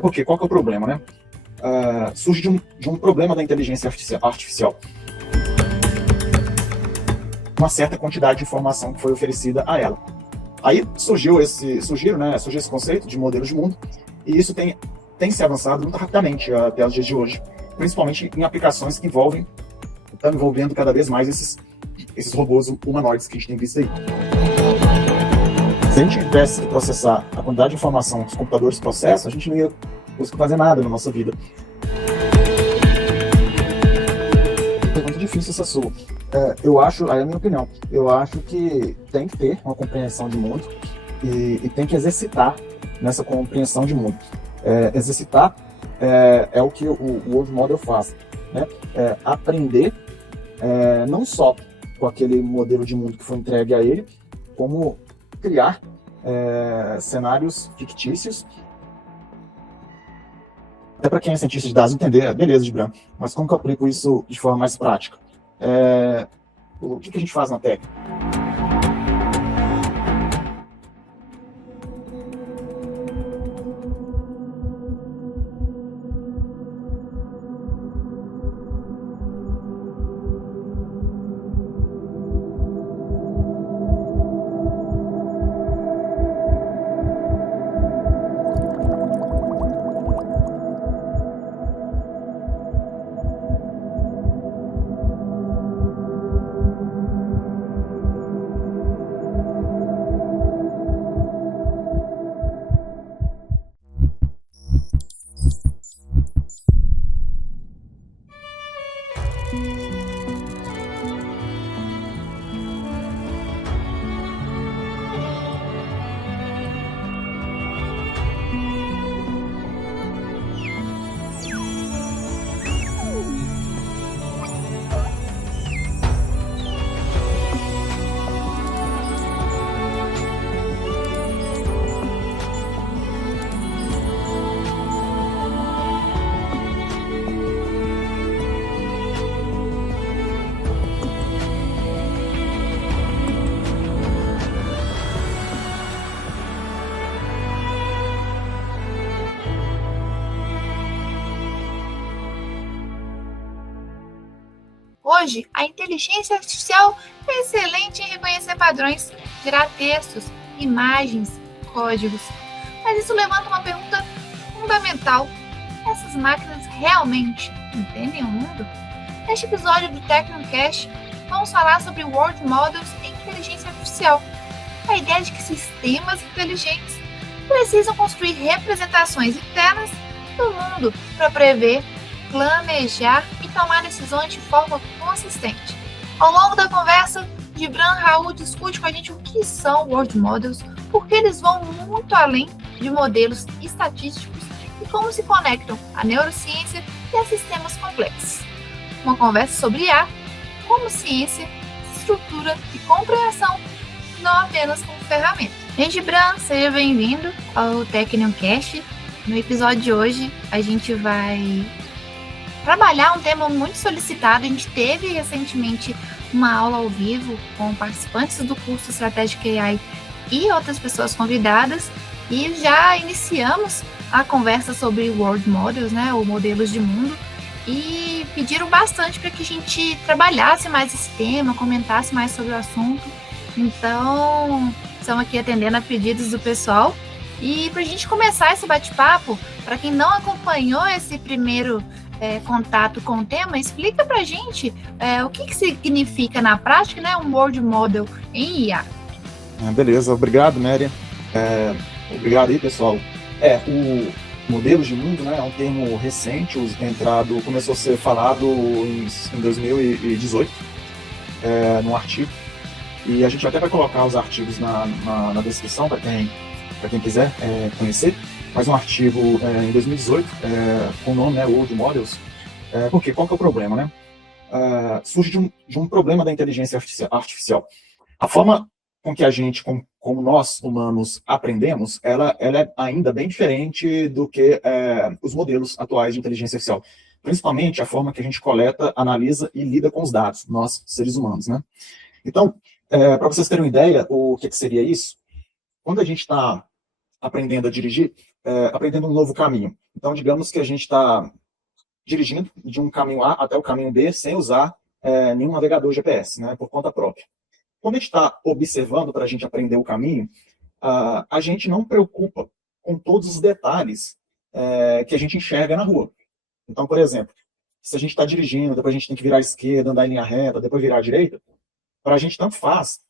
Porque qual que é o problema, né? Surge de um problema da inteligência artificial. Uma certa quantidade de informação que foi oferecida a ela. Aí surgiu esse conceito de modelos de mundo, e isso tem se avançado muito rapidamente até os dias de hoje, principalmente em aplicações que estão envolvendo cada vez mais esses robôs humanoides que a gente tem visto aí. Se a gente tivesse que processar a quantidade de informação que os computadores processam, a gente não ia conseguir fazer nada na nossa vida. É muito difícil essa sua. Eu acho, aí é a minha opinião, eu acho que tem que ter uma compreensão de mundo e tem que exercitar nessa compreensão de mundo. Exercitar é o que o World Model faz, né? Aprender não só com aquele modelo de mundo que foi entregue a ele, como criar cenários fictícios. Até para quem é cientista de dados entender, beleza, Gibran, mas como que eu aplico isso de forma mais prática? O que a gente faz na técnica? Hoje, a inteligência artificial é excelente em reconhecer padrões, gerar textos, imagens, códigos. Mas isso levanta uma pergunta fundamental. Essas máquinas realmente entendem o mundo? Neste episódio do TecnoCast, vamos falar sobre World Models e inteligência artificial. A ideia de que sistemas inteligentes precisam construir representações internas do mundo para prever, planejar e tomar decisões de forma consistente. Ao longo da conversa, Gibran Raul discute com a gente o que são World Models, por que eles vão muito além de modelos estatísticos e como se conectam à neurociência e a sistemas complexos. Uma conversa sobre IA, como ciência, estrutura e compreensão, não apenas como ferramenta. Gibran, seja bem-vindo ao TecnoCast. No episódio de hoje, a gente vai trabalhar um tema muito solicitado. A gente teve recentemente uma aula ao vivo com participantes do curso Estratégica AI e outras pessoas convidadas, e já iniciamos a conversa sobre World Models, né, ou modelos de mundo, e pediram bastante para que a gente trabalhasse mais esse tema, comentasse mais sobre o assunto. Então, estamos aqui atendendo a pedidos do pessoal. E para a gente começar esse bate-papo, para quem não acompanhou esse primeiro contato com o tema, explica para a gente o que significa na prática, né, um World Model em IA. Beleza, obrigado, Mary. Obrigado aí, pessoal. O modelo de mundo, né, é um termo recente, começou a ser falado em 2018, num artigo, e a gente até vai colocar os artigos na descrição para quem quiser conhecer. Mas um artigo em 2018, com o nome, né, World Models, porque qual que é o problema, né? Surge de um problema da inteligência artificial. A forma com que a gente, como nós humanos aprendemos, ela é ainda bem diferente do que os modelos atuais de inteligência artificial. Principalmente a forma que a gente coleta, analisa e lida com os dados, nós, seres humanos, né? Então, para vocês terem uma ideia, o que seria isso? Quando a gente está aprendendo a dirigir, aprendendo um novo caminho. Então, digamos que a gente está dirigindo de um caminho A até o caminho B sem usar nenhum navegador GPS, né, por conta própria. Quando a gente está observando para a gente aprender o caminho, a gente não preocupa com todos os detalhes que a gente enxerga na rua. Então, por exemplo, se a gente está dirigindo, depois a gente tem que virar à esquerda, andar em linha reta, depois virar à direita, para a gente tanto faz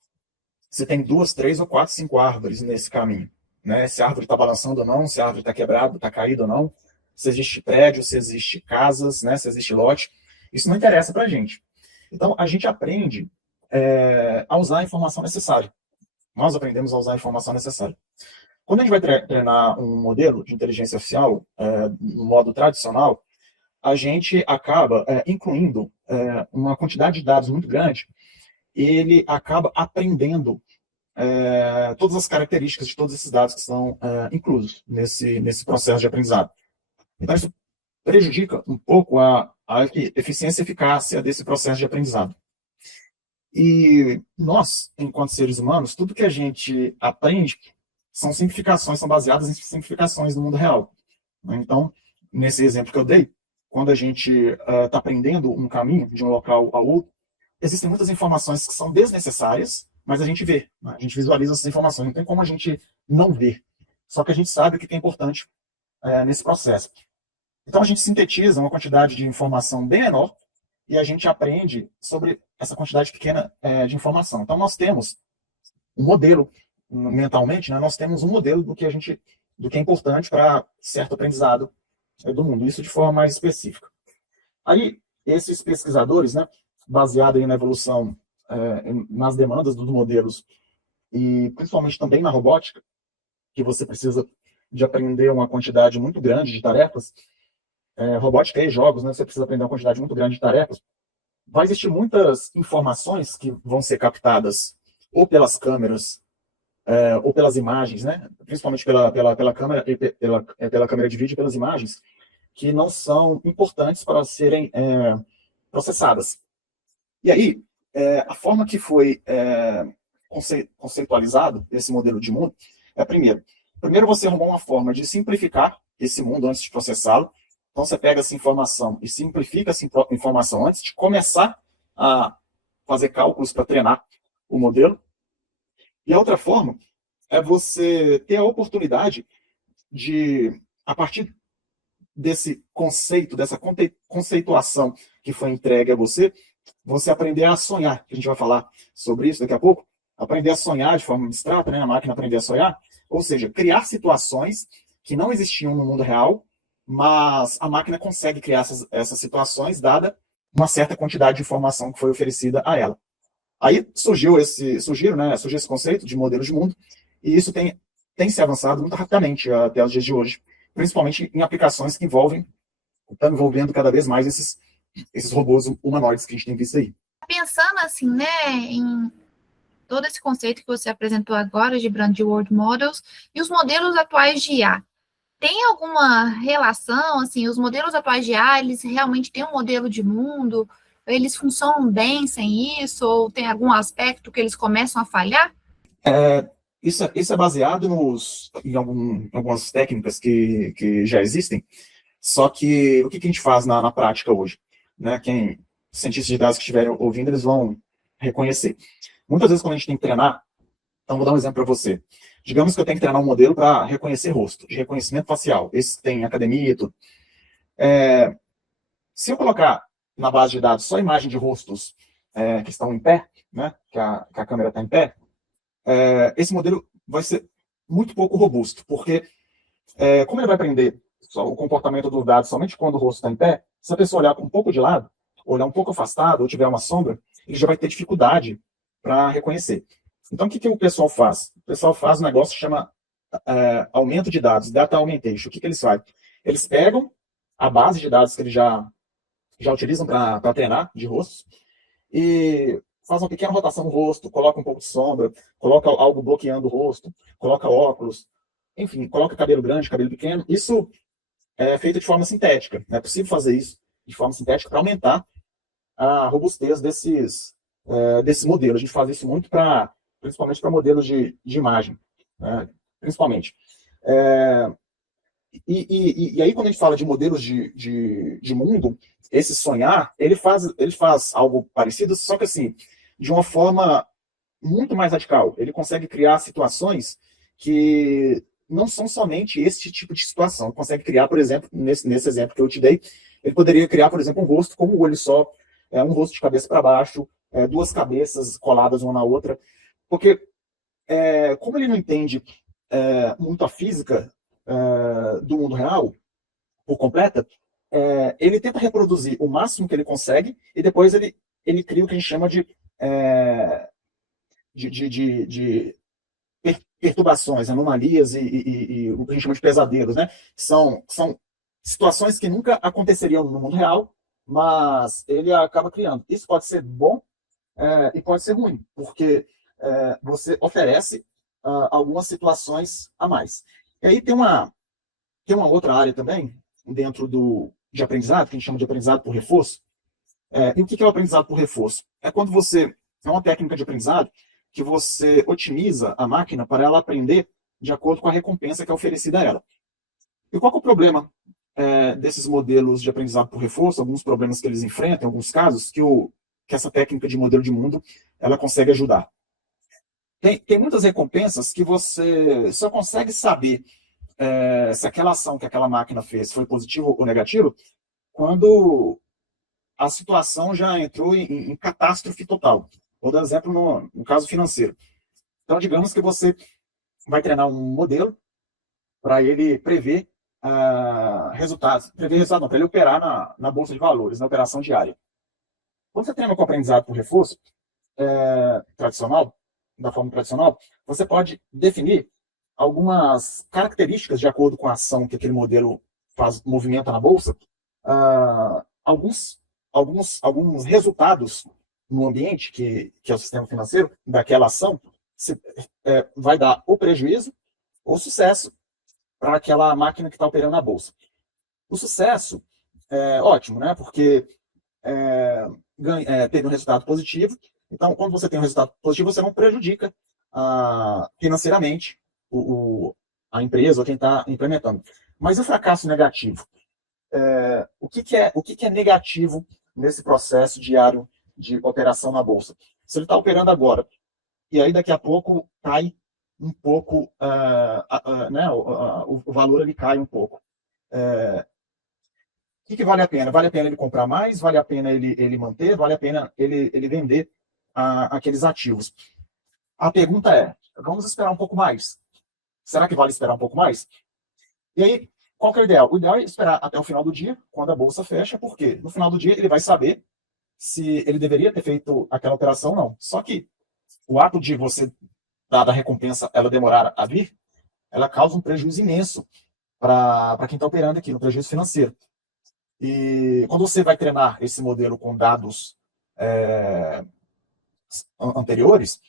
se tem 2, 3 ou 4, 5 árvores nesse caminho. Né? Se a árvore está balançando ou não, se a árvore está quebrada, está caída ou não, se existe prédio, se existe casas, né? Se existe lote. Isso não interessa para a gente. Então, a gente aprende a usar a informação necessária. Nós aprendemos a usar a informação necessária. Quando a gente vai treinar um modelo de inteligência artificial no modo tradicional, a gente acaba incluindo uma quantidade de dados muito grande e ele acaba aprendendo todas as características de todos esses dados que são inclusos nesse processo de aprendizado. Então, isso prejudica um pouco a eficiência e eficácia desse processo de aprendizado. E nós, enquanto seres humanos, tudo que a gente aprende são simplificações, são baseadas em simplificações no mundo real. Então, nesse exemplo que eu dei, quando a gente está aprendendo um caminho de um local ao outro, existem muitas informações que são desnecessárias, mas a gente vê, né? A gente visualiza essas informações, não tem como a gente não ver. Só que a gente sabe o que é importante nesse processo. Então, a gente sintetiza uma quantidade de informação bem menor e a gente aprende sobre essa quantidade pequena de informação. Então, nós temos um modelo, mentalmente, né, nós temos um modelo do que é importante para certo aprendizado do mundo, isso de forma mais específica. Aí, esses pesquisadores, né, baseados aí na evolução, nas demandas dos modelos, e principalmente também na robótica, que você precisa de aprender uma quantidade muito grande de tarefas, robótica e jogos, né, você precisa aprender uma quantidade muito grande de tarefas, vai existir muitas informações que vão ser captadas ou pelas câmeras, ou pelas imagens, né, principalmente pela câmera, pela câmera de vídeo e pelas imagens, que não são importantes para serem processadas. E aí, a forma que foi conceitualizado esse modelo de mundo é, primeiro você arrumou uma forma de simplificar esse mundo antes de processá-lo. Então, você pega essa informação e simplifica essa informação antes de começar a fazer cálculos para treinar o modelo. E a outra forma é você ter a oportunidade de, a partir desse conceito, dessa conceituação que foi entregue a você aprender a sonhar, que a gente vai falar sobre isso daqui a pouco, aprender a sonhar de forma abstrata, né? A máquina aprender a sonhar, ou seja, criar situações que não existiam no mundo real, mas a máquina consegue criar essas situações, dada uma certa quantidade de informação que foi oferecida a ela. Aí surgiu esse conceito de modelo de mundo, e isso tem se avançado muito rapidamente até os dias de hoje, principalmente em aplicações que estão envolvendo cada vez mais esses robôs humanoides que a gente tem visto aí. Pensando assim, né, em todo esse conceito que você apresentou agora de Brand World Models e os modelos atuais de IA, tem alguma relação, assim, os modelos atuais de IA, eles realmente têm um modelo de mundo, eles funcionam bem sem isso, ou tem algum aspecto que eles começam a falhar? Isso é baseado em algumas técnicas que já existem, só que o que a gente faz na prática hoje? Né, cientistas de dados que estiverem ouvindo, eles vão reconhecer. Muitas vezes, quando a gente tem que treinar, então vou dar um exemplo para você. Digamos que eu tenho que treinar um modelo para reconhecer rosto, de reconhecimento facial. Esse tem academia e tudo. Se eu colocar na base de dados só imagem de rostos que estão em pé, né, que a câmera está em pé, esse modelo vai ser muito pouco robusto, porque como ele vai aprender o comportamento do dado somente quando o rosto está em pé, se a pessoa olhar um pouco de lado, olhar um pouco afastado, ou tiver uma sombra, ele já vai ter dificuldade para reconhecer. Então, o que o pessoal faz? O pessoal faz um negócio que chama aumento de dados, data augmentation. O que eles fazem? Eles pegam a base de dados que eles já utilizam para treinar de rostos e faz uma pequena rotação no rosto, coloca um pouco de sombra, coloca algo bloqueando o rosto, coloca óculos, enfim, coloca cabelo grande, cabelo pequeno. Isso é feito de forma sintética. É possível fazer isso de forma sintética para aumentar a robustez desses modelos. A gente faz isso muito principalmente para modelos de imagem, principalmente. E aí, quando a gente fala de modelos de mundo, esse sonhar, ele faz algo parecido, só que assim, de uma forma muito mais radical. Ele consegue criar situações que não são somente esse tipo de situação. Ele consegue criar, por exemplo, nesse exemplo que eu te dei, ele poderia criar, por exemplo, um rosto com um olho só, um rosto de cabeça para baixo, duas cabeças coladas uma na outra, porque como ele não entende muito a física do mundo real, por completa, ele tenta reproduzir o máximo que ele consegue e depois ele cria o que a gente chama de perturbações, anomalias e o que a gente chama de pesadelos, né? São situações que nunca aconteceriam no mundo real, mas ele acaba criando. Isso pode ser bom e pode ser ruim, porque você oferece algumas situações a mais. E aí tem uma outra área também, dentro de aprendizado, que a gente chama de aprendizado por reforço. E o que é o aprendizado por reforço? É uma técnica de aprendizado que você otimiza a máquina para ela aprender de acordo com a recompensa que é oferecida a ela. E qual é o problema desses modelos de aprendizado por reforço, alguns problemas que eles enfrentam, alguns casos, que essa técnica de modelo de mundo ela consegue ajudar? Tem muitas recompensas que você só consegue saber se aquela ação que aquela máquina fez foi positiva ou negativa quando a situação já entrou em catástrofe total. Vou dar exemplo no caso financeiro. Então, digamos que você vai treinar um modelo para ele prever resultados. Prever resultados não, para ele operar na bolsa de valores, na operação diária. Quando você treina com aprendizado por reforço tradicional, da forma tradicional, você pode definir algumas características de acordo com a ação que aquele modelo movimenta na bolsa, alguns resultados no ambiente, que é o sistema financeiro, daquela ação, vai dar ou prejuízo ou sucesso para aquela máquina que está operando na bolsa. O sucesso é ótimo, né? Porque teve um resultado positivo. Então, quando você tem um resultado positivo, você não prejudica financeiramente a empresa ou quem está implementando. Mas o fracasso negativo? O que é negativo nesse processo diário de operação na bolsa? Se ele está operando agora, e aí daqui a pouco cai um pouco, né, o valor ele cai um pouco. O que vale a pena? Vale a pena ele comprar mais? Vale a pena ele manter? Vale a pena ele vender aqueles ativos? A pergunta é, vamos esperar um pouco mais? Será que vale esperar um pouco mais? E aí, qual que é o ideal? O ideal é esperar até o final do dia, quando a bolsa fecha, porque no final do dia ele vai saber se ele deveria ter feito aquela operação ou não. Só que o ato de você, dada a recompensa, ela demorar a vir, ela causa um prejuízo imenso para quem está operando aqui, no prejuízo financeiro. E quando você vai treinar esse modelo com dados anteriores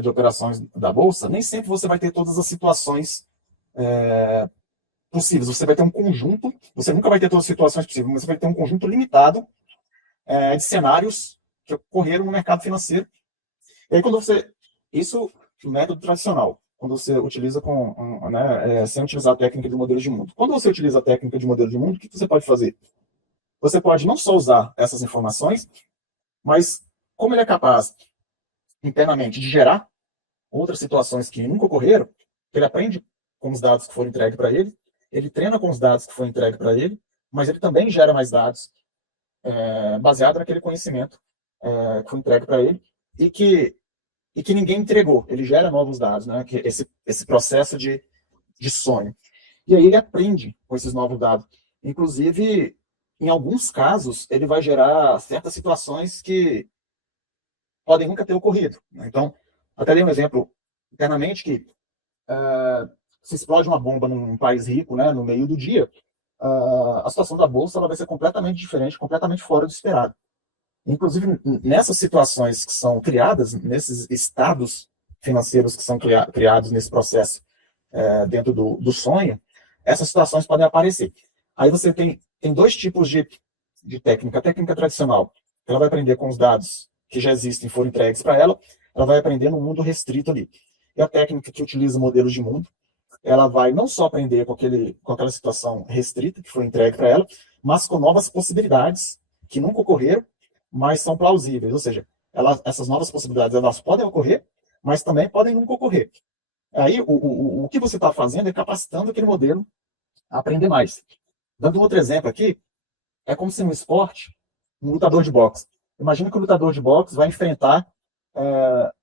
de operações da bolsa, nem sempre você vai ter todas as situações possíveis. Você vai ter um conjunto, você nunca vai ter todas as situações possíveis, mas você vai ter um conjunto limitado de cenários que ocorreram no mercado financeiro. E aí, isso no método tradicional, quando você utiliza sem utilizar a técnica de modelo de mundo. Quando você utiliza a técnica de modelo de mundo, o que você pode fazer? Você pode não só usar essas informações, mas como ele é capaz internamente de gerar outras situações que nunca ocorreram, ele aprende com os dados que foram entregues para ele treina com os dados que foram entregues para ele, mas ele também gera mais dados baseado naquele conhecimento que foi entregue para ele e que ninguém entregou. Ele gera novos dados, né? Que esse processo de sonho. E aí ele aprende com esses novos dados. Inclusive, em alguns casos, ele vai gerar certas situações que podem nunca ter ocorrido. Então, até dei um exemplo internamente que se explode uma bomba num país rico, né, no meio do dia, a situação da bolsa ela vai ser completamente diferente, completamente fora do esperado. Inclusive, nessas situações que são criadas, nesses estados financeiros que são criados nesse processo dentro do sonho, essas situações podem aparecer. Aí você tem dois tipos de técnica. A técnica tradicional, ela vai aprender com os dados que já existem e foram entregues para ela vai aprender num mundo restrito ali. E a técnica que utiliza modelos de mundo, ela vai não só aprender com aquela situação restrita que foi entregue para ela, mas com novas possibilidades que nunca ocorreram, mas são plausíveis. Ou seja, essas novas possibilidades elas podem ocorrer, mas também podem nunca ocorrer. Aí, o que você está fazendo é capacitando aquele modelo a aprender mais. Dando outro exemplo aqui, é como se no esporte, um lutador de boxe. Imagina que o lutador de boxe vai enfrentar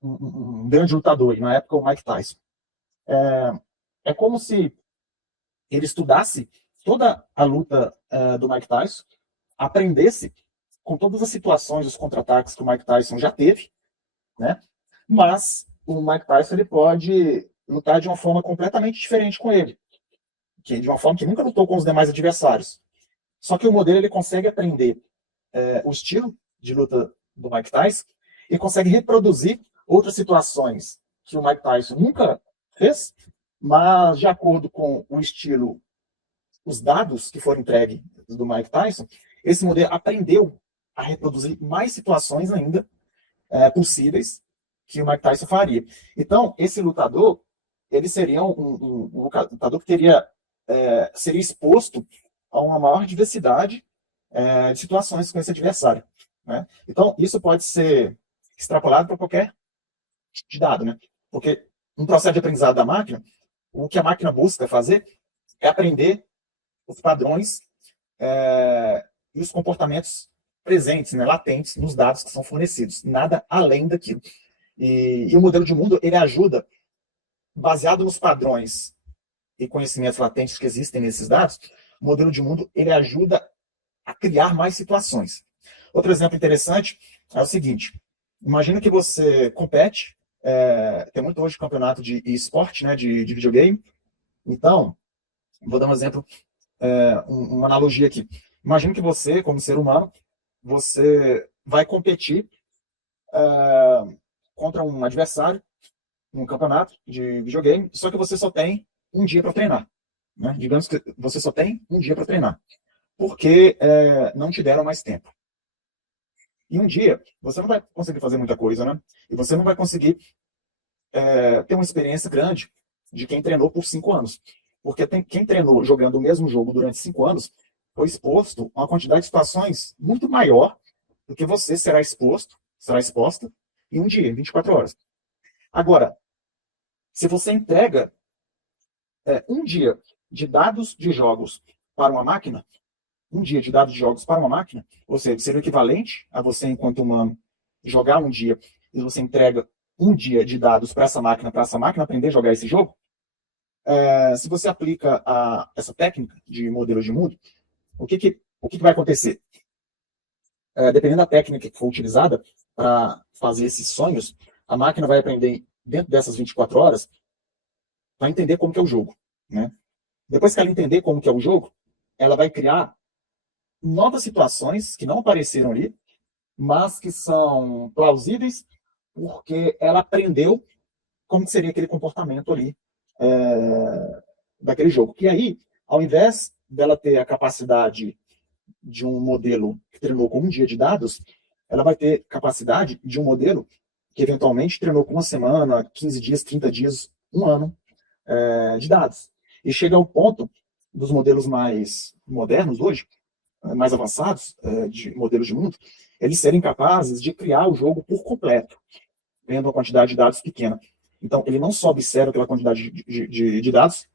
um grande lutador, e na época o Mike Tyson. É como se ele estudasse toda a luta do Mike Tyson, aprendesse com todas as situações, os contra-ataques que o Mike Tyson já teve, né? Mas o Mike Tyson ele pode lutar de uma forma completamente diferente com ele, de uma forma que nunca lutou com os demais adversários. Só que o modelo ele consegue aprender o estilo de luta do Mike Tyson e consegue reproduzir outras situações que o Mike Tyson nunca fez, mas de acordo com o estilo, os dados que foram entregues do Mike Tyson, esse modelo aprendeu a reproduzir mais situações ainda possíveis que o Mike Tyson faria. Então, esse lutador, ele seria um lutador que seria exposto a uma maior diversidade de situações com esse adversário, né? Então, isso pode ser extrapolado para qualquer tipo de dado, né? Porque no processo de aprendizado da máquina, o que a máquina busca fazer é aprender os padrões e os comportamentos presentes, né, latentes nos dados que são fornecidos, nada além daquilo. E o modelo de mundo, ele ajuda, baseado nos padrões e conhecimentos latentes que existem nesses dados, o modelo de mundo, ele ajuda a criar mais situações. Outro exemplo interessante é o seguinte: imagina que você compete, tem muito hoje campeonato de esporte, né, de videogame. Então, vou dar um exemplo, uma analogia aqui. Imagina que você, como ser humano, você vai competir contra um adversário num campeonato de videogame, só que você só tem um dia para treinar, né? Digamos que você só tem um dia para treinar, porque não te deram mais tempo. E um dia, você não vai conseguir fazer muita coisa, né? E você não vai conseguir ter uma experiência grande de quem treinou por 5 anos. Porque quem treinou jogando o mesmo jogo durante 5 anos foi exposto a uma quantidade de situações muito maior do que você será exposta em um dia, em 24 horas. Agora, se você entrega um dia de dados de jogos para uma máquina, um dia de dados de jogos para uma máquina, ou seja, seria o equivalente a você, enquanto humano, jogar um dia, e você entrega um dia de dados para essa máquina aprender a jogar esse jogo. Se você aplica essa técnica de modelo de mundo, o que vai acontecer? Dependendo da técnica que for utilizada para fazer esses sonhos, a máquina vai aprender, dentro dessas 24 horas, vai entender como que é o jogo, né? Depois que ela entender como que é o jogo, ela vai criar novas situações que não apareceram ali, mas que são plausíveis porque ela aprendeu como que seria aquele comportamento ali daquele jogo. E aí, ao invés dela ter a capacidade de um modelo que treinou com um dia de dados, ela vai ter capacidade de um modelo que eventualmente treinou com uma semana, 15 dias, 30 dias, um ano de dados. E chega ao ponto dos modelos mais modernos hoje, mais avançados, de modelos de mundo, eles serem capazes de criar o jogo por completo, tendo uma quantidade de dados pequena. Então, ele não só observa aquela quantidade de dados,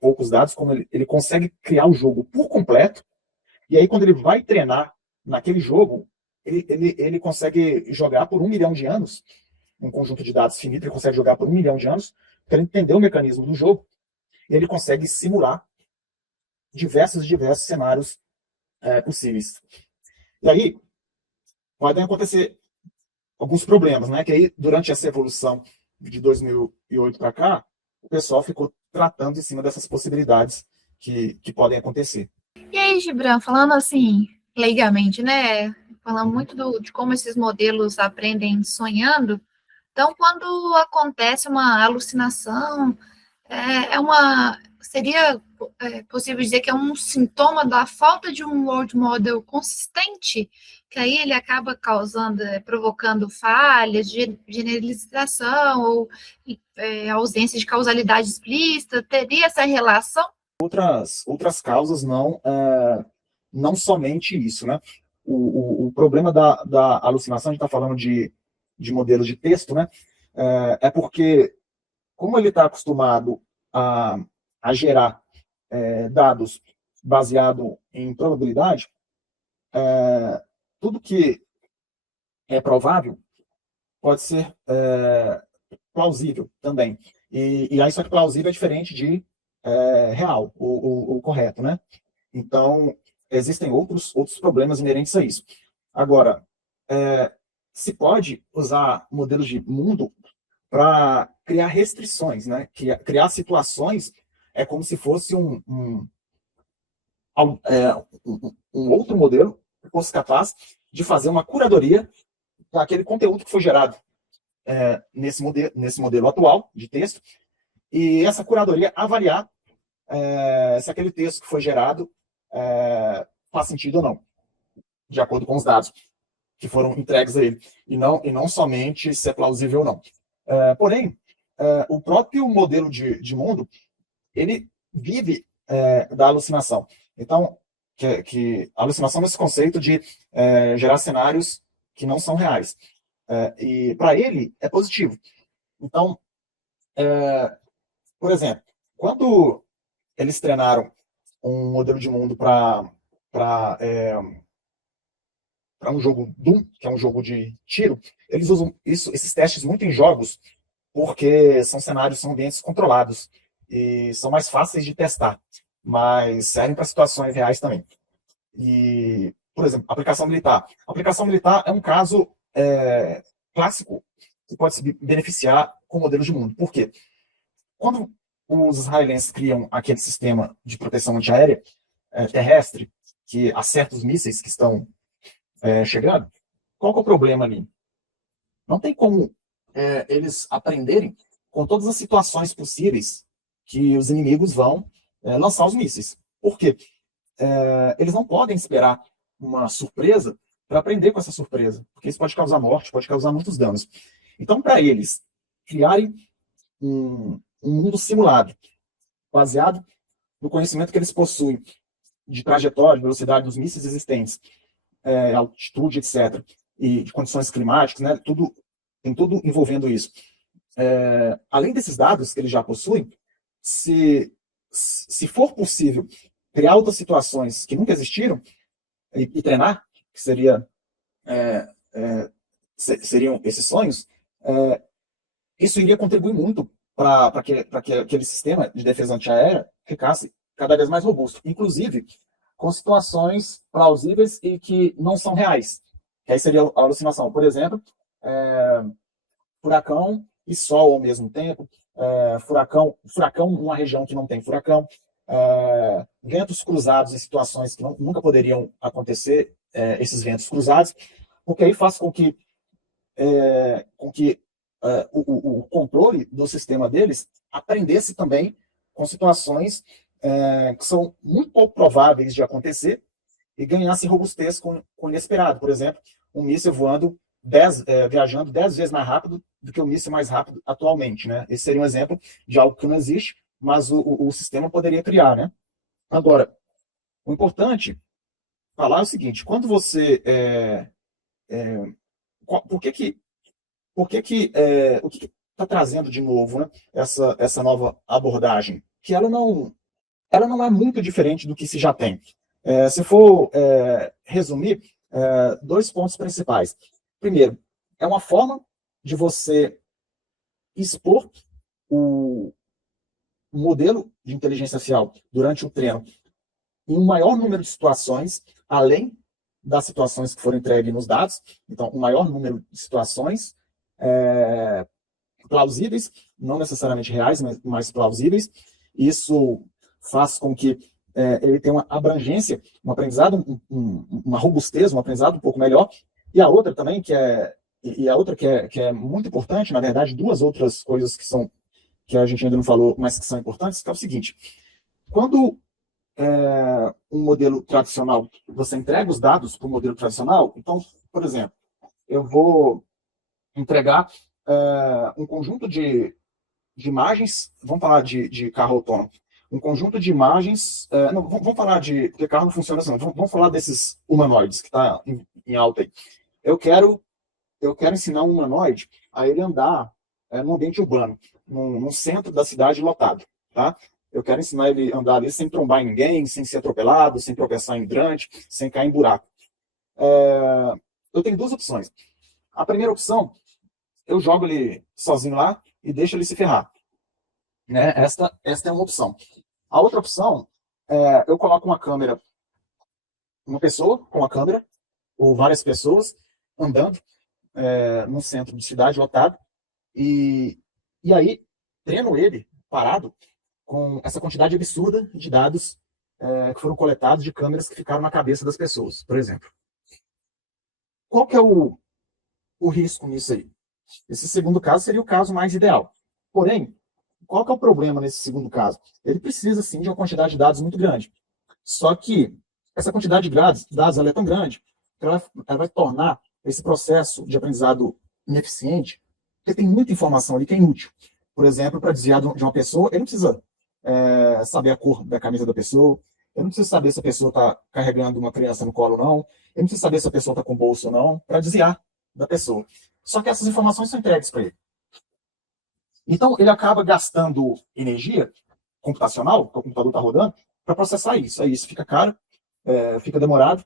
poucos dados, como ele consegue criar o jogo por completo, e aí quando ele vai treinar naquele jogo, ele consegue jogar por 1 milhão de anos, um conjunto de dados finito, ele consegue jogar por 1 milhão de anos, porque ele entendeu o mecanismo do jogo, e ele consegue simular diversos cenários possíveis. E aí, podem acontecer alguns problemas, né? Que aí, durante essa evolução de 2008 para cá, o pessoal ficou tratando em cima dessas possibilidades que podem acontecer. E aí, Gibran, falando assim, leigamente, né? Falando muito de como esses modelos aprendem sonhando. Então, quando acontece uma alucinação, seria possível dizer que é um sintoma da falta de um world model consistente, que aí ele acaba causando, provocando falhas, generalização ou ausência de causalidade explícita? Teria essa relação? Outras causas não somente isso, né? O problema da alucinação, a gente está falando de modelos de texto, né? É porque, como ele está acostumado a gerar dados baseado em probabilidade, tudo que é provável pode ser plausível também. E aí, só que plausível é diferente de real, o correto, né? Então, existem outros problemas inerentes a isso. Agora, se pode usar modelos de mundo para criar restrições, né? Criar situações como se fosse um outro modelo que fosse capaz de fazer uma curadoria daquele conteúdo que foi gerado nesse modelo atual de texto, e essa curadoria avaliar se aquele texto que foi gerado faz sentido ou não, de acordo com os dados que foram entregues a ele, e não somente se é plausível ou não. Porém, o próprio modelo de mundo, ele vive da alucinação. Então, que a alucinação nesse conceito de gerar cenários que não são reais. E para ele é positivo. Então, por exemplo, quando eles treinaram um modelo de mundo para um jogo Doom, que é um jogo de tiro, eles usam esses testes muito em jogos, porque são ambientes controlados e são mais fáceis de testar, mas servem para situações reais também. E, por exemplo, aplicação militar. A aplicação militar é um caso clássico que pode se beneficiar com modelos de mundo. Por quê? Quando os israelenses criam aquele sistema de proteção antiaérea terrestre, que acerta os mísseis que estão chegando, qual que é o problema ali? Não tem como eles aprenderem com todas as situações possíveis que os inimigos vão lançar os mísseis. Por quê? Eles não podem esperar uma surpresa para aprender com essa surpresa, porque isso pode causar morte, pode causar muitos danos. Então, para eles criarem um mundo simulado, baseado no conhecimento que eles possuem de trajetória, de velocidade dos mísseis existentes, altitude, etc., e de condições climáticas, né? Tem tudo envolvendo isso. Além desses dados que eles já possuem, se for possível criar outras situações que nunca existiram e treinar, que seriam esses sonhos, isso iria contribuir muito para que aquele sistema de defesa antiaérea ficasse cada vez mais robusto, inclusive com situações plausíveis e que não são reais. Que aí seria a alucinação. Por exemplo, furacão e sol ao mesmo tempo, furacão numa região que não tem furacão, ventos cruzados em situações que nunca poderiam acontecer, esses ventos cruzados, porque aí faz com que o controle do sistema deles aprendesse também com situações que são muito pouco prováveis de acontecer e ganhasse robustez com o inesperado. Por exemplo, um míssil viajando 10 vezes mais rápido do que o míssil mais rápido atualmente, né? Esse seria um exemplo de algo que não existe, mas o sistema poderia criar, né? Agora, o importante falar é o seguinte: quando você o que está trazendo de novo, né, essa nova abordagem? Que ela não é muito diferente do que se já tem. Se for resumir, 2 pontos principais. Primeiro, é uma forma de você expor o modelo de inteligência artificial durante o treino em um maior número de situações, além das situações que foram entregues nos dados. Então, um maior número de situações plausíveis, não necessariamente reais, mas plausíveis. Isso faz com que ele tenha uma abrangência, um aprendizado, uma robustez, um aprendizado um pouco melhor. E a outra também, que é muito importante, na verdade, 2 outras coisas que a gente ainda não falou, mas que são importantes, que é o seguinte: Quando um modelo tradicional, você entrega os dados para o modelo tradicional, então, por exemplo, eu vou entregar um conjunto de imagens, vamos falar de carro autônomo, um conjunto de imagens, não, vamos falar de, porque carro não funciona assim, vamos falar desses humanoides que está em alta aí. Eu quero ensinar um humanoide a ele andar num ambiente urbano, num centro da cidade lotado, tá? Eu quero ensinar ele a andar ali sem trombar em ninguém, sem ser atropelado, sem tropeçar em hidrante, sem cair em buraco. Eu tenho duas opções. A primeira opção, eu jogo ele sozinho lá e deixo ele se ferrar. Né? Esta é uma opção. A outra opção, eu coloco uma câmera, uma pessoa com a câmera, ou várias pessoas andando num centro de cidade lotado, e aí treino ele parado com essa quantidade absurda de dados que foram coletados de câmeras que ficaram na cabeça das pessoas, por exemplo. Qual que é o risco nisso aí? Esse segundo caso seria o caso mais ideal. Porém, qual que é o problema nesse segundo caso? Ele precisa, sim, de uma quantidade de dados muito grande. Só que essa quantidade de dados ela é tão grande que ela vai tornar esse processo de aprendizado ineficiente, porque tem muita informação ali que é inútil. Por exemplo, para desviar de uma pessoa, ele não precisa saber a cor da camisa da pessoa, ele não precisa saber se a pessoa está carregando uma criança no colo ou não, ele não precisa saber se a pessoa está com bolso ou não, para desviar da pessoa. Só que essas informações são entregues para ele. Então, ele acaba gastando energia computacional, que o computador está rodando, para processar isso. Aí isso fica caro, fica demorado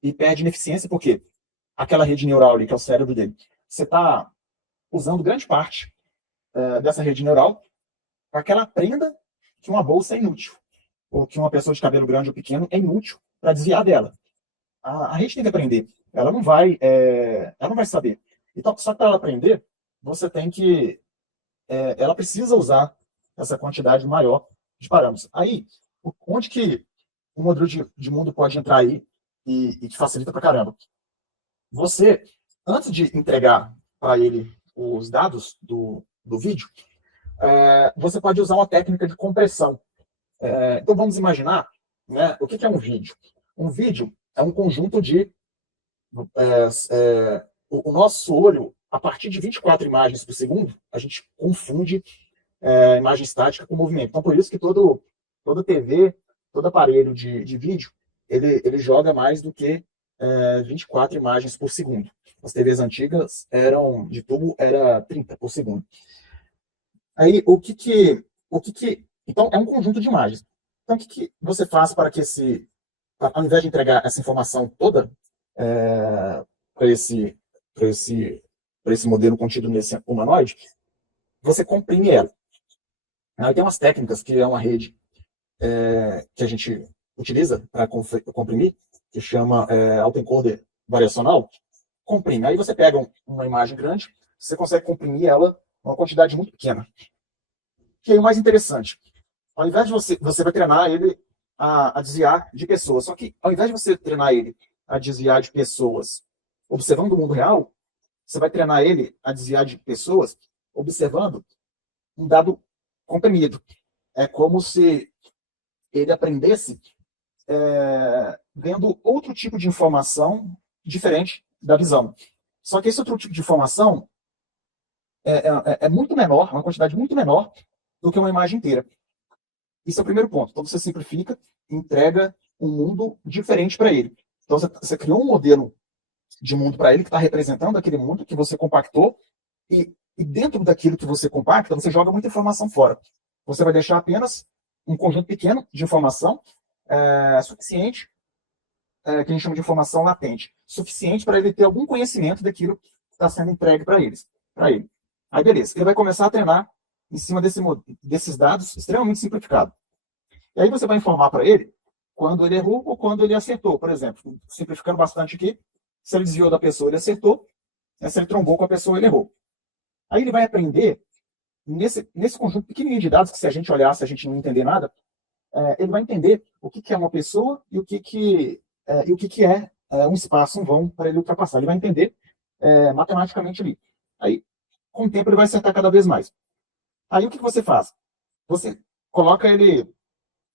e perde ineficiência, porque aquela rede neural ali, que é o cérebro dele, você está usando grande parte dessa rede neural para que ela aprenda que uma bolsa é inútil, ou que uma pessoa de cabelo grande ou pequeno é inútil para desviar dela. A rede tem que aprender, ela não vai saber. Então, só que para ela aprender, você tem que ela precisa usar essa quantidade maior de parâmetros. Aí, onde que o modelo de mundo pode entrar aí e te facilita pra caramba? Você, antes de entregar para ele os dados do vídeo, você pode usar uma técnica de compressão. Então, vamos imaginar, né, o que é um vídeo? Um vídeo é um conjunto de... o nosso olho, a partir de 24 imagens por segundo, a gente confunde imagem estática com movimento. Então, por isso que toda TV, todo aparelho de vídeo, ele joga mais do que 24 imagens por segundo. As TVs antigas de tubo era 30 por segundo. Aí, então, é um conjunto de imagens. Então, o que você faz para que ao invés de entregar essa informação toda para esse modelo contido nesse humanoide, você comprime ela. Aí tem umas técnicas, que é uma rede que a gente utiliza para comprimir, que chama autoencoder variacional. Comprime. Aí você pega uma imagem grande, você consegue comprimir ela uma quantidade muito pequena. Que é o mais interessante. Ao invés de você vai treinar ele a desviar de pessoas. Só que ao invés de você treinar ele a desviar de pessoas observando o mundo real, você vai treinar ele a desviar de pessoas observando um dado comprimido. É como se ele aprendesse vendo outro tipo de informação diferente da visão. Só que esse outro tipo de informação é muito menor, uma quantidade muito menor do que uma imagem inteira. Isso é o primeiro ponto. Então você simplifica e entrega um mundo diferente para ele. Então você criou um modelo de mundo para ele que está representando aquele mundo que você compactou e dentro daquilo que você compacta, você joga muita informação fora. Você vai deixar apenas um conjunto pequeno de informação suficiente, que a gente chama de informação latente, suficiente para ele ter algum conhecimento daquilo que está sendo entregue para ele. Aí, beleza. Ele vai começar a treinar em cima desses dados extremamente simplificados. E aí você vai informar para ele quando ele errou ou quando ele acertou. Por exemplo, simplificando bastante aqui, se ele desviou da pessoa, ele acertou. Se ele trombou com a pessoa, ele errou. Aí ele vai aprender, nesse conjunto pequenininho de dados, que se a gente olhar, se a gente não entender nada, ele vai entender o que é uma pessoa e o que é um espaço, um vão, para ele ultrapassar. Ele vai entender matematicamente ali. Aí, com o tempo, ele vai acertar cada vez mais. Aí, o que você faz? Você coloca ele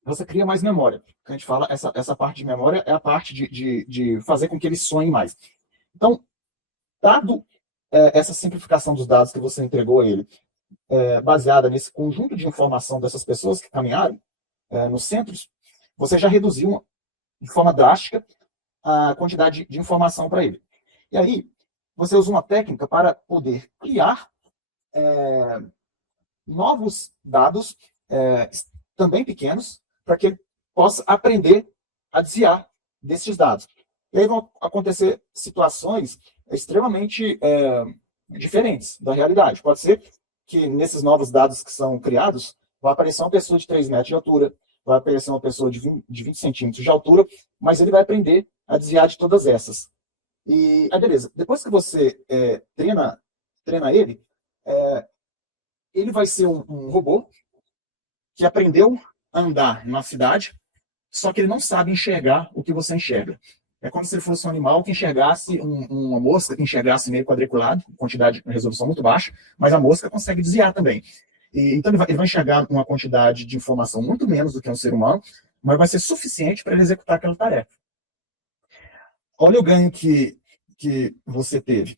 você cria mais memória. A gente fala, essa parte de memória é a parte de fazer com que ele sonhe mais. Então, dado essa simplificação dos dados que você entregou a ele, baseada nesse conjunto de informação dessas pessoas que caminharam nos centros, você já reduziu de forma drástica a quantidade de informação para ele. E aí, você usa uma técnica para poder criar novos dados, também pequenos, para que ele possa aprender a desviar desses dados. E aí vão acontecer situações extremamente diferentes da realidade. Pode ser que nesses novos dados que são criados, vai aparecer uma pessoa de 3 metros de altura, vai aparecer uma pessoa de 20 centímetros de altura, mas ele vai aprender a desviar de todas essas. E aí, beleza. Depois que você treina ele, ele vai ser um robô que aprendeu a andar na cidade, só que ele não sabe enxergar o que você enxerga. É como se ele fosse um animal que enxergasse uma mosca, que enxergasse meio quadriculado, quantidade, resolução muito baixa, mas a mosca consegue desviar também. Então ele vai enxergar uma quantidade de informação muito menos do que um ser humano, mas vai ser suficiente para ele executar aquela tarefa. Olha o ganho que você teve.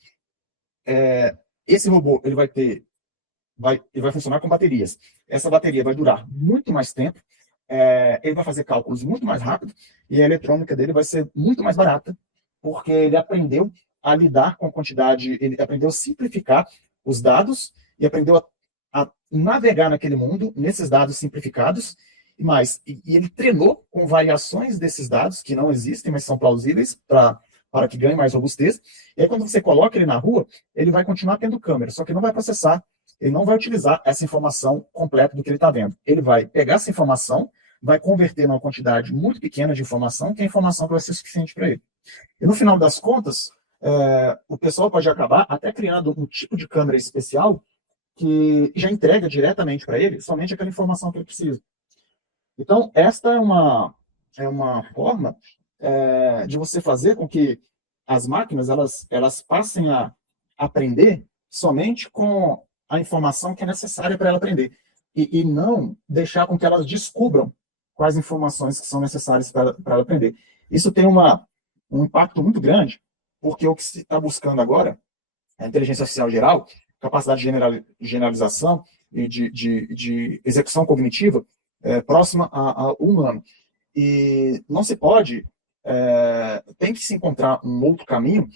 Esse robô ele vai funcionar com baterias. Essa bateria vai durar muito mais tempo, ele vai fazer cálculos muito mais rápido e a eletrônica dele vai ser muito mais barata, porque ele aprendeu a lidar com a quantidade, ele aprendeu a simplificar os dados e aprendeu a navegar naquele mundo, nesses dados simplificados, e ele treinou com variações desses dados que não existem, mas são plausíveis para que ganhe mais robustez. E aí, quando você coloca ele na rua, ele vai continuar tendo câmera, só que não vai processar, ele não vai utilizar essa informação completa do que ele está vendo. Ele vai pegar essa informação, vai converter numa quantidade muito pequena de informação, que é a informação que vai ser suficiente para ele. E no final das contas, o pessoal pode acabar até criando um tipo de câmera especial que já entrega diretamente para ele somente aquela informação que ele precisa. Então, esta é uma forma de você fazer com que as máquinas elas passem a aprender somente com a informação que é necessária para ela aprender. E não deixar com que elas descubram quais informações que são necessárias para ela aprender. Isso tem um impacto muito grande, porque o que se está buscando agora, a inteligência artificial geral, capacidade de generalização e de execução cognitiva próxima ao humano. E não se pode, tem que se encontrar um outro caminho,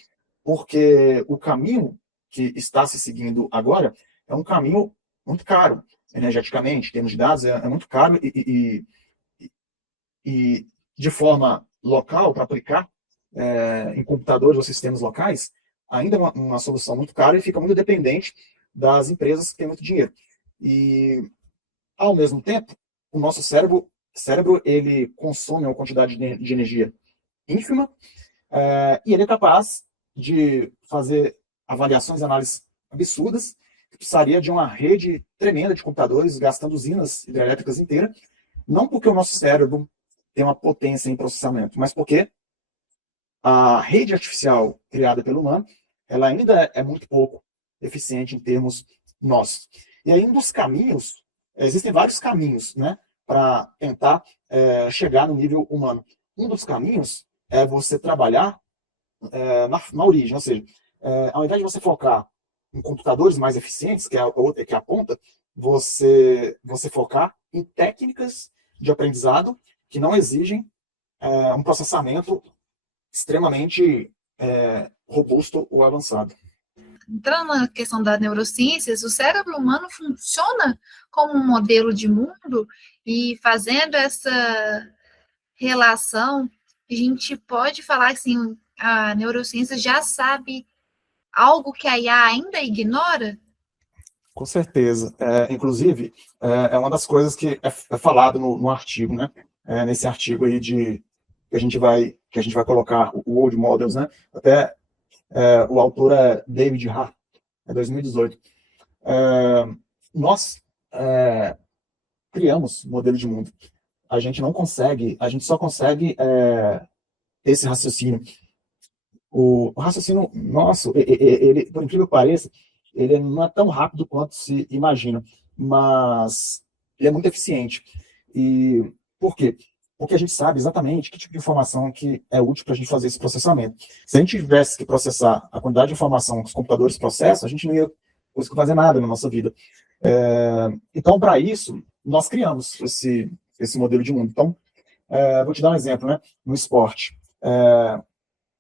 porque o caminho que está se seguindo agora é um caminho muito caro, energeticamente, em termos de dados, é muito caro e de forma local, para aplicar em computadores ou sistemas locais, ainda é uma solução muito cara e fica muito dependente das empresas que têm muito dinheiro. E, ao mesmo tempo, o nosso cérebro ele consome uma quantidade de energia ínfima e ele é capaz de fazer avaliações e análises absurdas, que precisaria de uma rede tremenda de computadores, gastando usinas hidrelétricas inteiras, não porque o nosso cérebro tem uma potência em processamento, mas porque a rede artificial criada pelo humano, ela ainda é muito pouco eficiente em termos nossos. E aí, um dos caminhos, existem vários caminhos, né, para tentar chegar no nível humano. Um dos caminhos é você trabalhar na origem, ou seja, ao invés de você focar em computadores mais eficientes, que é a ponta, você focar em técnicas de aprendizado que não exigem um processamento extremamente robusto ou avançado. Entrando na questão das neurociências, o cérebro humano funciona como um modelo de mundo, e fazendo essa relação, a gente pode falar que assim, a neurociência já sabe algo que a IA ainda ignora? Com certeza. Inclusive, é uma das coisas que é falado no artigo, né? Nesse artigo aí que a gente vai colocar o World Models, né? Até o autor é David Ha, 2018. Nós criamos modelo de mundo. A gente só consegue ter esse raciocínio. O raciocínio nosso, ele, por incrível que pareça, ele não é tão rápido quanto se imagina, mas ele é muito eficiente. E Por quê? Porque a gente sabe exatamente que tipo de informação que é útil para a gente fazer esse processamento. Se a gente tivesse que processar a quantidade de informação que os computadores processam, a gente não ia conseguir fazer nada na nossa vida. Então, para isso, nós criamos esse modelo de mundo. Então, vou te dar um exemplo, né? No esporte,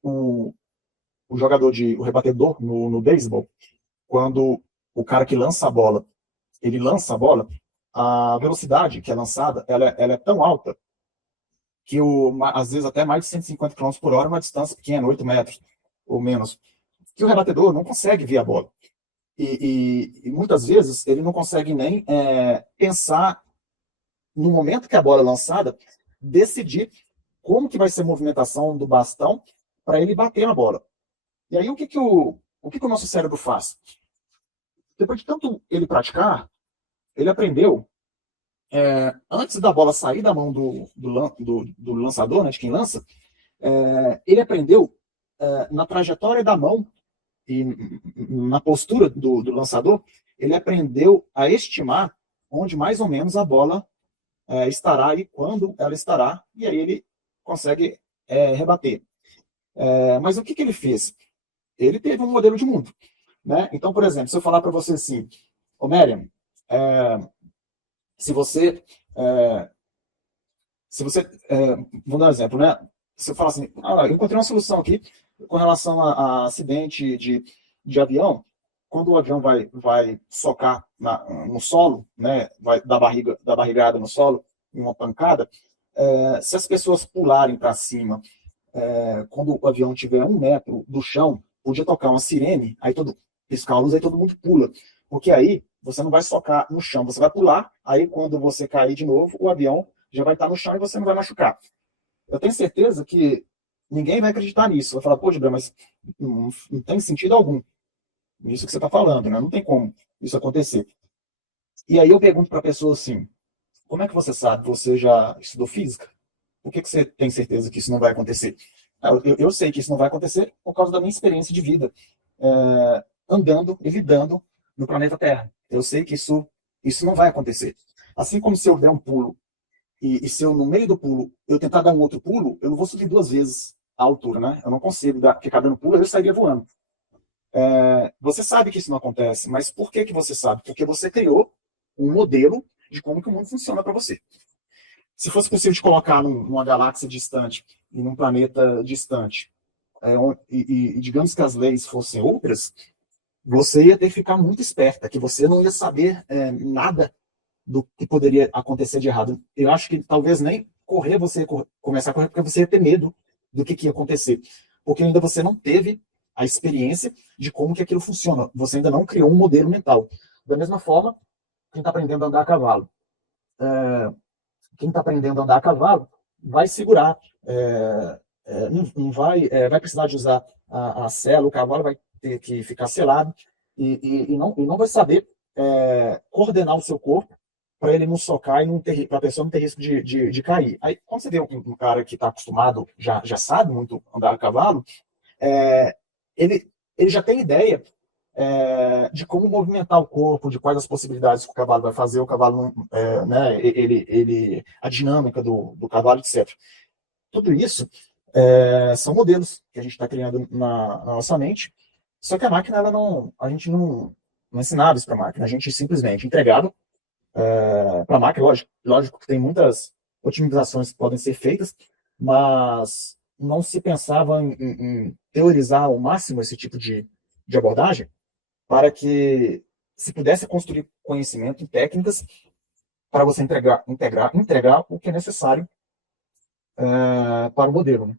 o jogador o rebatedor no beisebol, quando o cara que lança a bola, ele lança a bola, a velocidade que é lançada, ela é tão alta que às vezes até mais de 150 km por hora, uma distância pequena, 8 metros ou menos, que o rebatedor não consegue ver a bola. E muitas vezes ele não consegue nem pensar no momento que a bola é lançada, decidir como que vai ser a movimentação do bastão para ele bater na bola. E aí o que o nosso cérebro faz? Depois de tanto ele praticar, ele aprendeu, antes da bola sair da mão do lançador, né, de quem lança, ele aprendeu na trajetória da mão e na postura do lançador, ele aprendeu a estimar onde mais ou menos a bola estará e quando ela estará, e aí ele consegue rebater. Mas o que ele fez? Ele teve um modelo de mundo, né? Então, por exemplo, se eu falar para você assim, ô Miriam, se você, vamos dar um exemplo, né? Se eu falar assim, eu encontrei uma solução aqui com relação a acidente de avião, quando o avião vai socar no solo, né? Vai dar barrigada no solo, em uma pancada, se as pessoas pularem para cima, quando o avião tiver 1 metro do chão, podia tocar uma sirene, aí piscar a luz, aí todo mundo pula. Porque aí você não vai socar no chão, você vai pular, aí quando você cair de novo, o avião já vai estar no chão e você não vai machucar. Eu tenho certeza que ninguém vai acreditar nisso. Vai falar, pô, Gibran, mas não tem sentido algum nisso que você está falando, né? Não tem como isso acontecer. E aí eu pergunto para a pessoa assim, como é que você sabe? Você já estudou física? Por que você tem certeza que isso não vai acontecer? Eu sei que isso não vai acontecer por causa da minha experiência de vida, andando e lidando no planeta Terra. Eu sei que isso não vai acontecer. Assim como se eu der um pulo e se eu, no meio do pulo, eu tentar dar um outro pulo, eu não vou subir 2 vezes a altura, né? Eu não consigo ficar dando pulo, eu sairia voando. Você sabe que isso não acontece, mas por que você sabe? Porque você criou um modelo de como que o mundo funciona para você. Se fosse possível te colocar numa galáxia distante e num planeta distante, e digamos que as leis fossem outras, você ia ter que ficar muito esperta, que você não ia saber nada do que poderia acontecer de errado. Eu acho que talvez nem você começar a correr, porque você ia ter medo do que ia acontecer. Porque ainda você não teve a experiência de como que aquilo funciona. Você ainda não criou um modelo mental. Da mesma forma, quem está aprendendo a andar a cavalo. Quem está aprendendo a andar a cavalo vai segurar, não vai precisar de usar a sela, o cavalo vai ter que ficar selado e não vai saber coordenar o seu corpo para ele não socar e para a pessoa não ter risco de cair. Aí, quando você vê um cara que está acostumado, já sabe muito andar a cavalo, ele já tem ideia de como movimentar o corpo, de quais as possibilidades que o cavalo vai fazer, o cavalo, né, a dinâmica do cavalo, etc. Tudo isso são modelos que a gente está criando na nossa mente, só que a máquina, a gente não ensinava isso para a máquina, a gente simplesmente entregava para a máquina, lógico que tem muitas otimizações que podem ser feitas, mas não se pensava em teorizar ao máximo esse tipo de abordagem, para que se pudesse construir conhecimento e técnicas para você entregar o que é necessário para o modelo. Né?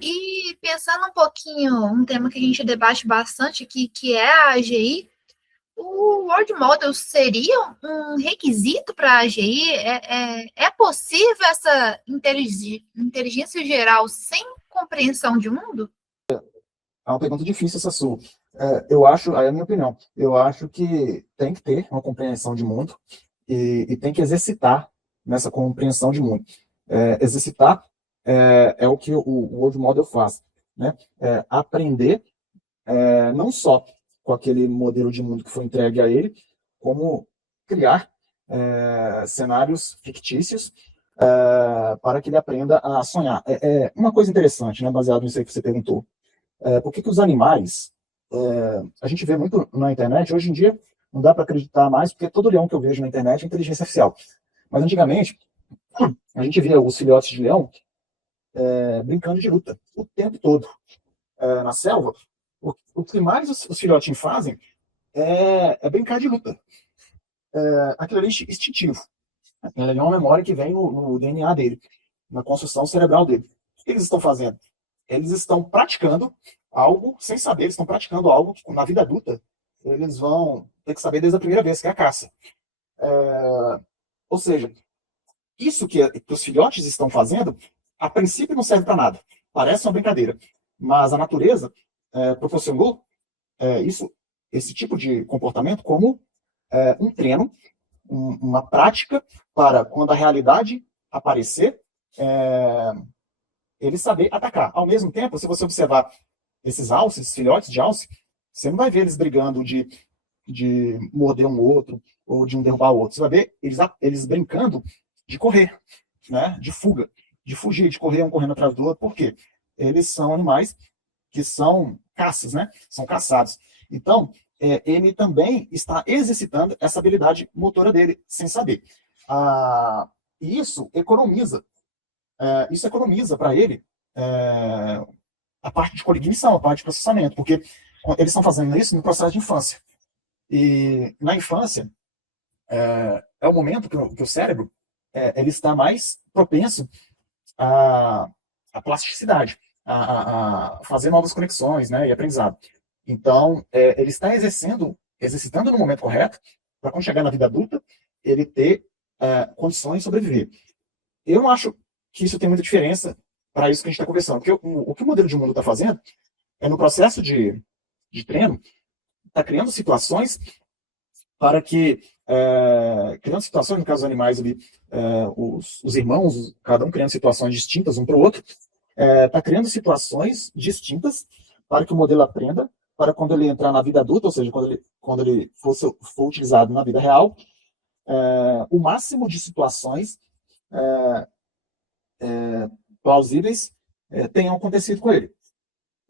E pensando um pouquinho, um tema que a gente debate bastante aqui, que é a AGI, o World Model seria um requisito para a AGI? É possível essa inteligência geral sem compreensão de mundo? É uma pergunta difícil essa sua. Eu acho, aí é a minha opinião, eu acho que tem que ter uma compreensão de mundo e tem que exercitar nessa compreensão de mundo. Exercitar é o que o World Model faz, né? Aprender não só com aquele modelo de mundo que foi entregue a ele, como criar cenários fictícios para que ele aprenda a sonhar. Uma coisa interessante, né, baseado nisso aí que você perguntou. Por que os animais, a gente vê muito na internet, hoje em dia não dá para acreditar mais, porque todo leão que eu vejo na internet é inteligência artificial. Mas antigamente, a gente via os filhotes de leão brincando de luta o tempo todo. Na selva, o que mais os filhotinhos fazem é brincar de luta. Aquilo ali é instintivo. Ele é uma memória que vem no DNA dele, na construção cerebral dele. O que eles estão fazendo? Eles estão praticando algo sem saber, eles estão praticando algo que na vida adulta eles vão ter que saber desde a primeira vez, que é a caça. Ou seja, isso que os filhotes estão fazendo, a princípio não serve para nada. Parece uma brincadeira. Mas a natureza proporcionou esse tipo de comportamento como um treino, uma prática para, quando a realidade aparecer, ele saber atacar. Ao mesmo tempo, se você observar esses alces, esses filhotes de alce, você não vai ver eles brigando de morder um outro ou de um derrubar o outro. Você vai ver eles brincando de correr, né? De fuga, de fugir, de correr um correndo atrás do outro. Por quê? Eles são animais que são caças, né? São caçados. Então, ele também está exercitando essa habilidade motora dele, sem saber. E isso economiza para ele a parte de cognição, a parte de processamento, porque eles estão fazendo isso no processo de infância. E na infância, é o momento que o cérebro ele está mais propenso à plasticidade, a fazer novas conexões, né, e aprendizado. Então, ele está exercitando no momento correto, para quando chegar na vida adulta, ele ter condições de sobreviver. Eu não acho que isso tem muita diferença para isso que a gente está conversando, porque o que o modelo de mundo está fazendo é, no processo de treino, está criando situações para que, criando situações, no caso dos animais ali, os irmãos, cada um criando situações distintas um para o outro, está criando situações distintas para que o modelo aprenda, para quando ele entrar na vida adulta, ou seja, quando ele for utilizado na vida real, o máximo de situações plausíveis tenham acontecido com ele.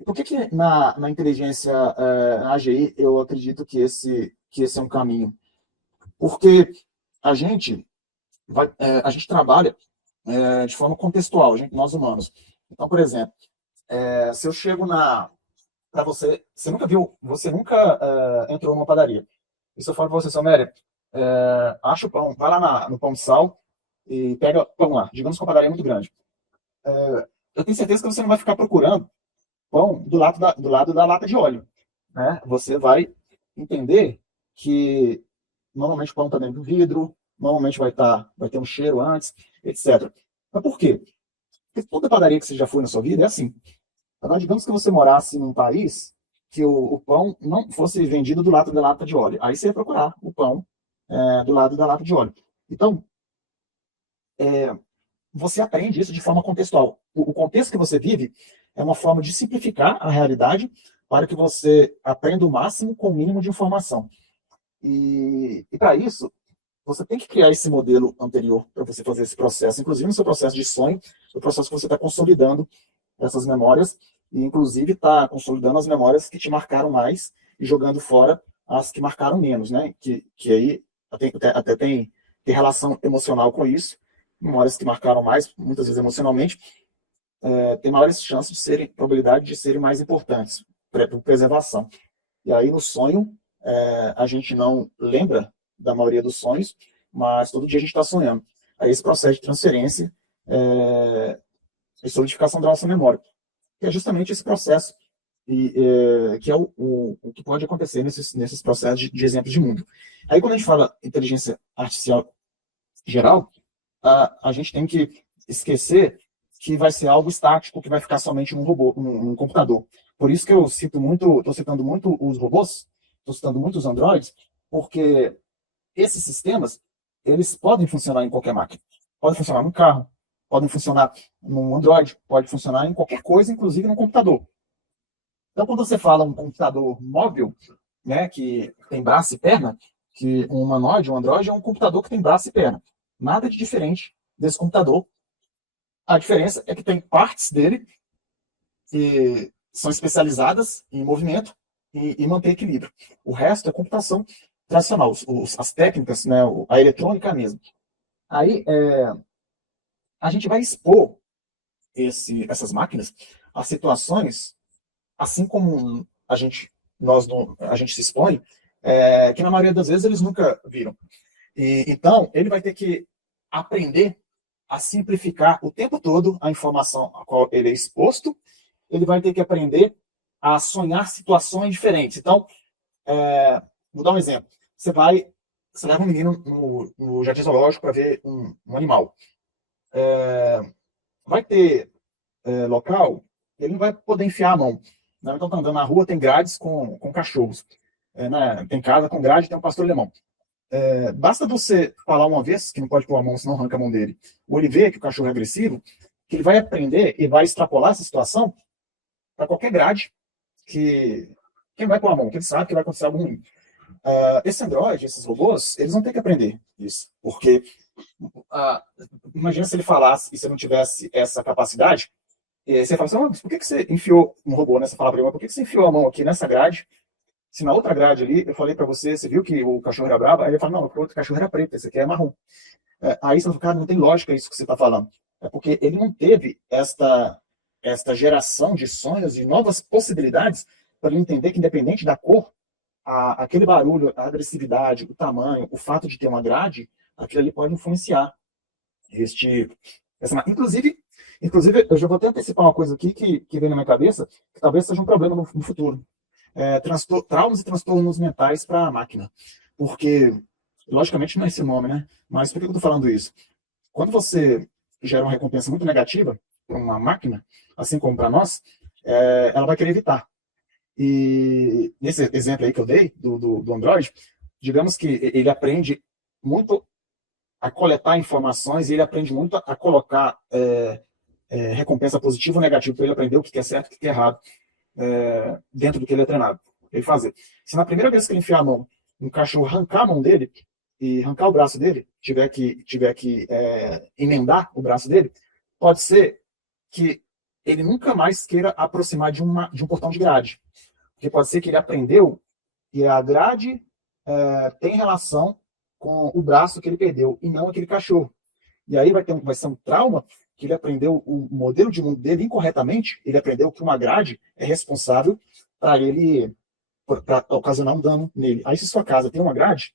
Por que na inteligência, na AGI, eu acredito que esse é um caminho? Porque a gente trabalha de forma contextual, nós humanos. Então, por exemplo, se eu chego para você nunca entrou numa padaria. E se eu falo para você, Soméria, acha o pão, vai lá no Pão de Sal e pega pão lá. Digamos que a padaria é muito grande. Eu tenho certeza que você não vai ficar procurando pão do lado da lata de óleo, né? Você vai entender que normalmente o pão está dentro do vidro, normalmente vai ter um cheiro antes, etc. Mas por quê? Porque toda padaria que você já foi na sua vida é assim. Agora, digamos que você morasse num país que o pão não fosse vendido do lado da lata de óleo. Aí você ia procurar o pão do lado da lata de óleo. Então, você aprende isso de forma contextual. O contexto que você vive é uma forma de simplificar a realidade para que você aprenda o máximo com o mínimo de informação. E para isso, você tem que criar esse modelo anterior para você fazer esse processo, inclusive no seu processo de sonho, no processo que você está consolidando essas memórias, e inclusive está consolidando as memórias que te marcaram mais e jogando fora as que marcaram menos, né? Que aí até tem relação emocional com isso. Memórias que marcaram mais, muitas vezes emocionalmente, tem maiores chances probabilidade de serem mais importantes para preservação. E aí no sonho, a gente não lembra da maioria dos sonhos, mas todo dia a gente está sonhando. Aí esse processo de transferência e solidificação da nossa memória, que é justamente esse processo que é o que pode acontecer nesses processos de exemplos de mundo. Aí quando a gente fala inteligência artificial geral, a gente tem que esquecer que vai ser algo estático, que vai ficar somente num robô, num computador. Por isso que eu estou citando muito os robôs, estou citando muito os androides, porque esses sistemas, eles podem funcionar em qualquer máquina. Podem funcionar num carro, podem funcionar num Android, pode funcionar em qualquer coisa, inclusive no computador. Então, quando você fala um computador móvel, né, que tem braço e perna, que um humanoide, um androide, é um computador que tem braço e perna. Nada de diferente desse computador. A diferença é que tem partes dele que são especializadas em movimento e manter equilíbrio. O resto é computação tradicional, as técnicas, né, a eletrônica mesmo. Aí a gente vai expor essas máquinas a situações, assim como a gente se expõe, que na maioria das vezes eles nunca viram. Então, ele vai ter que aprender a simplificar o tempo todo a informação a qual ele é exposto. Ele vai ter que aprender a sonhar situações diferentes. Então, vou dar um exemplo. Você leva um menino no jardim zoológico para ver um animal. Vai ter local, ele não vai poder enfiar a mão. Né? Então, tá andando na rua, tem grades com cachorros. Né? Tem casa com grade, tem um pastor alemão. Basta você falar uma vez que não pode pôr a mão, senão arranca a mão dele. Ou ele vê que o cachorro é agressivo, que ele vai aprender e vai extrapolar essa situação para qualquer grade que quem vai pôr a mão, que ele sabe que vai acontecer algo ruim. Esse Android, esses robôs, eles vão ter que aprender isso, porque imagina se ele falasse e se não tivesse essa capacidade, você fala assim, por que você enfiou um robô nessa palavra? Por que você enfiou a mão aqui nessa grade? Se na outra grade ali, eu falei para você viu que o cachorro era bravo? Aí ele fala, não, porque o outro cachorro era preto, esse aqui é marrom. Aí você fala, cara, não tem lógica isso que você está falando. É porque ele não teve esta geração de sonhos, de novas possibilidades, para ele entender que, independente da cor, aquele barulho, a agressividade, o tamanho, o fato de ter uma grade, aquilo ali pode influenciar Inclusive, eu já vou até antecipar uma coisa aqui que vem na minha cabeça, que talvez seja um problema no futuro. Traumas e transtornos mentais para a máquina. Porque, logicamente, não é esse nome, né? Mas por que eu estou falando isso? Quando você gera uma recompensa muito negativa para uma máquina, assim como para nós, ela vai querer evitar. E nesse exemplo aí que eu dei, do Android, digamos que ele aprende muito a coletar informações e ele aprende muito a colocar recompensa positiva ou negativa, para ele aprender o que é certo e o que é errado dentro do que ele é treinado. Ele fazer. Se na primeira vez que ele enfiar a mão, um cachorro arrancar a mão dele e arrancar o braço dele, tiver que emendar o braço dele, pode ser que ele nunca mais queira aproximar de um portão de grade. Porque pode ser que ele aprendeu que a grade tem relação com o braço que ele perdeu e não aquele cachorro. E aí vai ser um trauma que ele aprendeu o modelo de mundo dele incorretamente. Ele aprendeu que uma grade é responsável para ocasionar um dano nele. Aí se sua casa tem uma grade,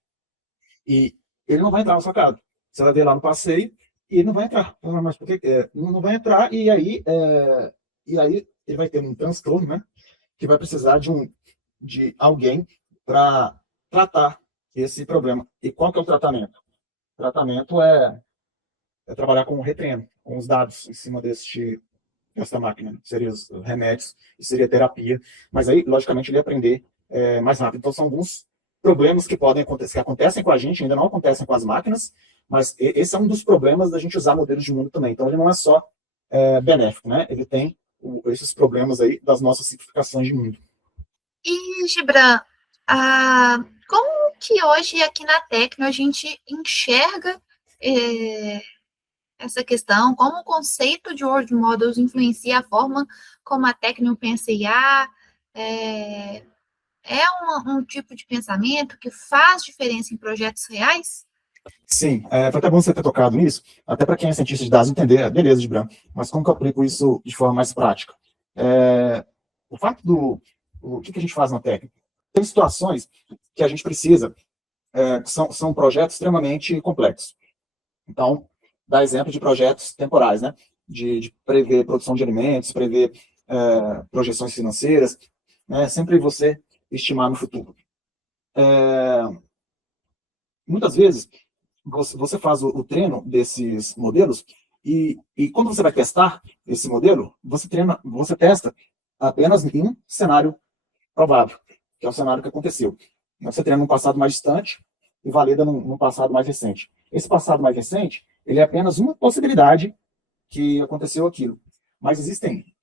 e ele não vai entrar na sua casa. Você vai ver lá no passeio e ele não vai entrar. Mas por que? Não vai entrar e aí ele vai ter um transtorno, né? Que vai precisar de alguém para tratar esse problema. E qual que é o tratamento? O tratamento é trabalhar com o retreino, com os dados em cima dessa máquina. Seria os remédios, seria terapia. Mas aí, logicamente, ele ia aprender mais rápido. Então, são alguns problemas que podem acontecer, que acontecem com a gente, ainda não acontecem com as máquinas, mas esse é um dos problemas da gente usar modelos de mundo também. Então, ele não é só benéfico, né? Ele tem esses problemas aí das nossas simplificações de mundo. E, Gibran, como que hoje aqui na Tecno a gente enxerga essa questão? Como o conceito de World Models influencia a forma como a Tecno pensa IA? Um tipo de pensamento que faz diferença em projetos reais? Sim, foi até bom você ter tocado nisso, até para quem é cientista de dados entender, beleza, Gibran, mas como que eu aplico isso de forma mais prática? O fato o que a gente faz na técnica? Tem situações que a gente precisa, que são projetos extremamente complexos. Então, dá exemplo de projetos temporais, né? De prever produção de alimentos, prever projeções financeiras, né? Sempre você estimar no futuro. Muitas vezes, você faz o treino desses modelos e quando você vai testar esse modelo, você testa apenas em um cenário provável, que é o cenário que aconteceu. Você treina num passado mais distante e valida num passado mais recente. Esse passado mais recente, ele é apenas uma possibilidade que aconteceu aquilo. Mas existem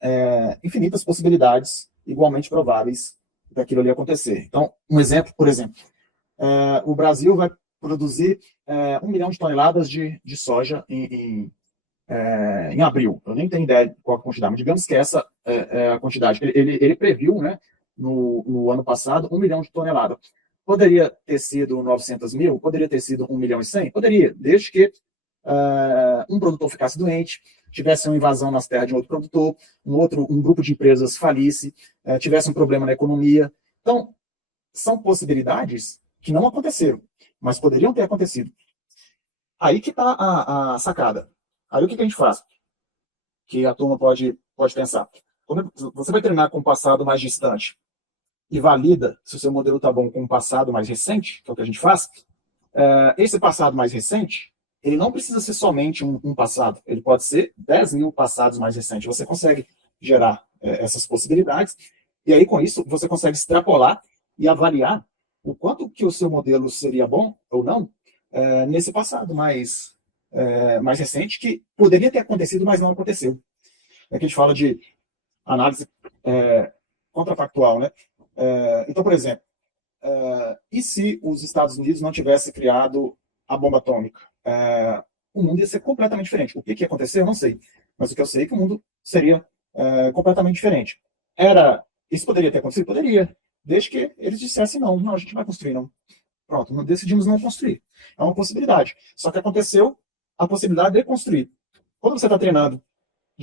infinitas possibilidades igualmente prováveis daquilo ali acontecer. Então, um exemplo, por exemplo, o Brasil vai produzir 1 milhão de toneladas de soja em abril. Eu nem tenho ideia de qual é a quantidade, mas digamos que essa é a quantidade. Ele previu, né, no ano passado, 1 milhão de toneladas. Poderia ter sido 900 mil? Poderia ter sido 1 milhão e 100? Poderia, desde que um produtor ficasse doente, tivesse uma invasão nas terras de outro produtor, um grupo de empresas falisse, tivesse um problema na economia. Então, são possibilidades que não aconteceram, mas poderiam ter acontecido. Aí que está a sacada. Aí o que a gente faz? Que a turma pode pensar. Quando você vai treinar com um passado mais distante e valida se o seu modelo está bom com um passado mais recente, que é o que a gente faz, esse passado mais recente, ele não precisa ser somente um passado, ele pode ser 10 mil passados mais recentes. Você consegue gerar essas possibilidades, e aí com isso você consegue extrapolar e avaliar o quanto que o seu modelo seria bom ou não nesse passado mais recente, que poderia ter acontecido, mas não aconteceu. É que a gente fala de análise contrafactual, né? Então, por exemplo, e se os Estados Unidos não tivessem criado a bomba atômica? O mundo ia ser completamente diferente. O que ia acontecer, eu não sei. Mas o que eu sei é que o mundo seria completamente diferente. Isso poderia ter acontecido? Poderia. Desde que eles dissessem não, a gente não vai construir, não. Pronto, decidimos não construir. É uma possibilidade. Só que aconteceu a possibilidade de construir. Quando você está treinando,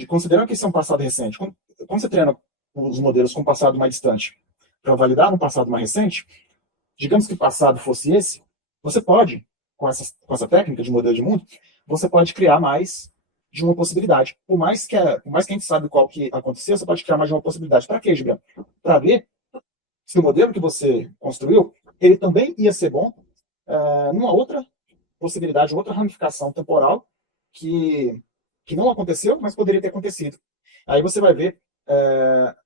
considerando que isso é um passado recente, quando você treina os modelos com um passado mais distante, para validar um passado mais recente, digamos que o passado fosse esse, você pode, com essa técnica de modelo de mundo, você pode criar mais de uma possibilidade. Por mais que a gente sabe qual que aconteceu, você pode criar mais de uma possibilidade. Para quê, Gilberto? Para ver se o modelo que você construiu, ele também ia ser bom numa outra possibilidade, outra ramificação temporal que não aconteceu, mas poderia ter acontecido. Aí você vai ver,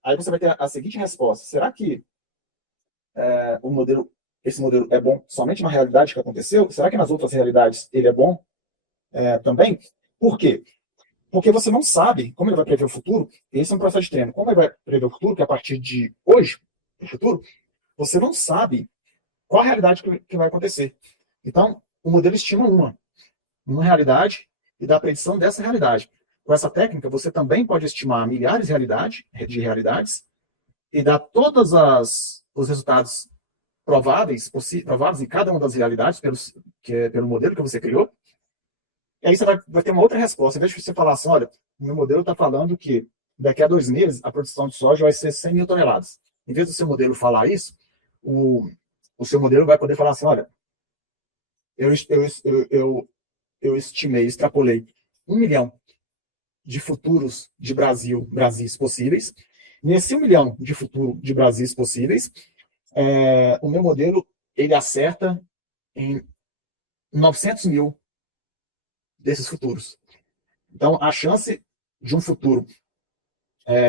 aí você vai ter a seguinte resposta: será que esse modelo é bom somente na realidade que aconteceu? Será que nas outras realidades ele é bom também? Por quê? Porque você não sabe como ele vai prever o futuro. Esse é um processo de treino. Como ele vai prever o futuro, que a partir de hoje, no futuro, você não sabe qual a realidade que vai acontecer. Então, o modelo estima uma realidade e dá a predição dessa realidade. Com essa técnica, você também pode estimar milhares de realidades e dar todos os resultados prováveis em cada uma das realidades pelo modelo que você criou. E aí você vai ter uma outra resposta. Em vez de você falar assim, olha, o meu modelo está falando que daqui a 2 meses a produção de soja vai ser 100 mil toneladas. Em vez do seu modelo falar isso, o seu modelo vai poder falar assim, olha, eu estimei, extrapolei 1 milhão de futuros de Brasis possíveis. Nesse 1 milhão de futuro de Brasis possíveis, o meu modelo ele acerta em 900 mil desses futuros. Então, a chance de um futuro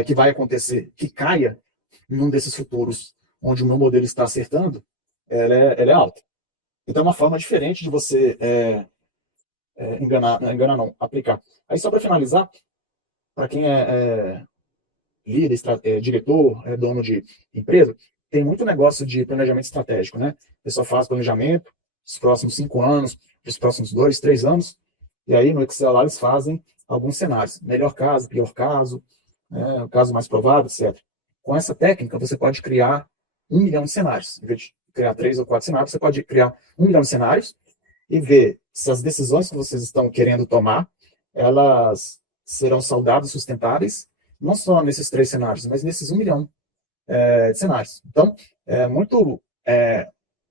que vai acontecer, que caia em um desses futuros onde o meu modelo está acertando, ela é alta. Então, é uma forma diferente de você aplicar. Aí, só para finalizar, para quem é líder, diretor, dono de empresa, tem muito negócio de planejamento estratégico, né? A pessoa faz planejamento dos próximos 5 anos, dos próximos 2, 3 anos, e aí no Excel lá eles fazem alguns cenários. Melhor caso, pior caso, o caso mais provável, etc. Com essa técnica, você pode criar 1 milhão de cenários. Em vez de criar 3 ou 4 cenários, você pode criar 1 milhão de cenários e ver se as decisões que vocês estão querendo tomar, elas serão saudáveis, sustentáveis, não só nesses 3 cenários, mas nesses 1 milhão de cenários. Então, é muito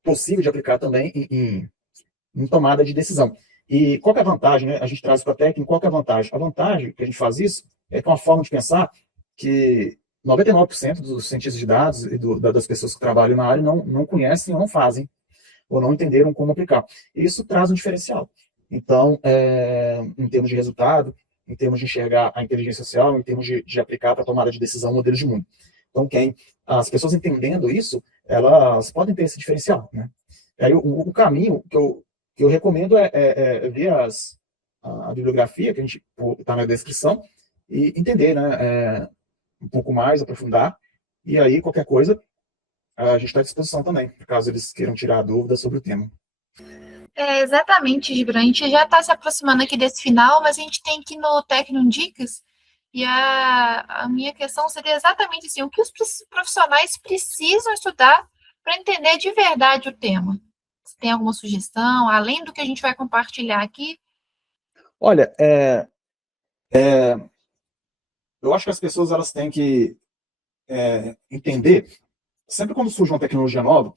possível de aplicar também em tomada de decisão. E qual que é a vantagem, né? A gente traz para a técnica, qual que é a vantagem? A vantagem que a gente faz isso é que é uma forma de pensar que 99% dos cientistas de dados e das pessoas que trabalham na área não conhecem ou não fazem, ou não entenderam como aplicar. Isso traz um diferencial. Então, em termos de resultado, em termos de enxergar a inteligência social, em termos de aplicar para a tomada de decisão modelos de mundo. Então, as pessoas entendendo isso, elas podem ter esse diferencial, né? Aí, o caminho que eu recomendo é ver a bibliografia, que a gente está na descrição, e entender, né, um pouco mais, aprofundar, e aí qualquer coisa, a gente está à disposição também, caso eles queiram tirar dúvidas sobre o tema. Exatamente, Gibran. A gente já está se aproximando aqui desse final, mas a gente tem que ir no Tecno Dicas. E a minha questão seria exatamente assim: o que os profissionais precisam estudar para entender de verdade o tema? Você tem alguma sugestão, além do que a gente vai compartilhar aqui? Olha, eu acho que as pessoas elas têm que entender, sempre quando surge uma tecnologia nova,